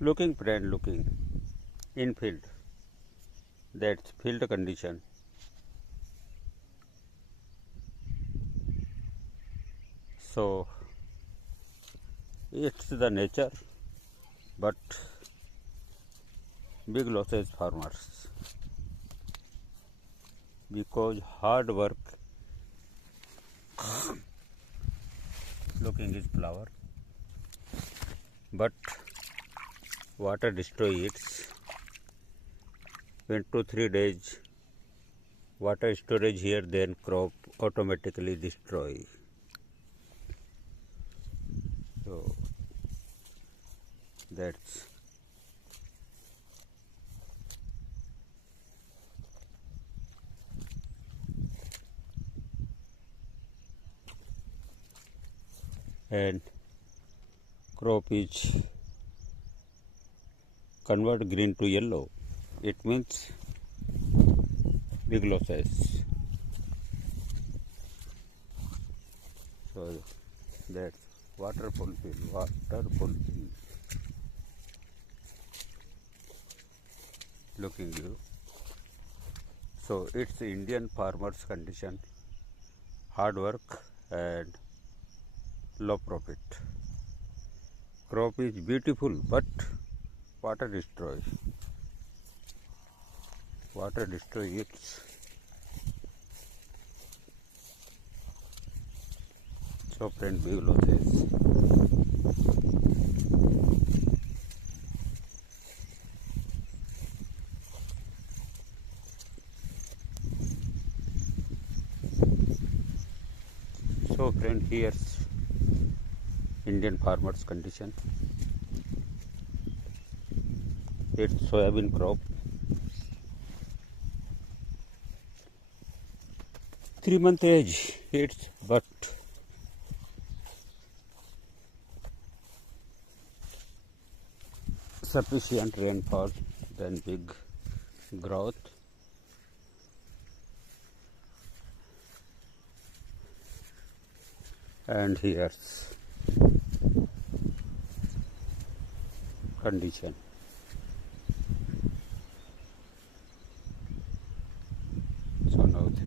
Looking friend, looking in field, that's field condition. So it's the nature, but big losses farmers because hard work. Looking is flower, but water destroy it. 2 to 3 days water storage here, then crop automatically destroy. So that's and crop is convert green to yellow. It means big losses. So that's water fulfill. Looking you. So it's Indian farmers condition, hard work and low profit. Crop is beautiful, but water destroy it. So friend, big losses. So friend, here's Indian farmers condition. It's soybean crop. 3 month age. It's but sufficient rainfall, then big growth. And here's condition.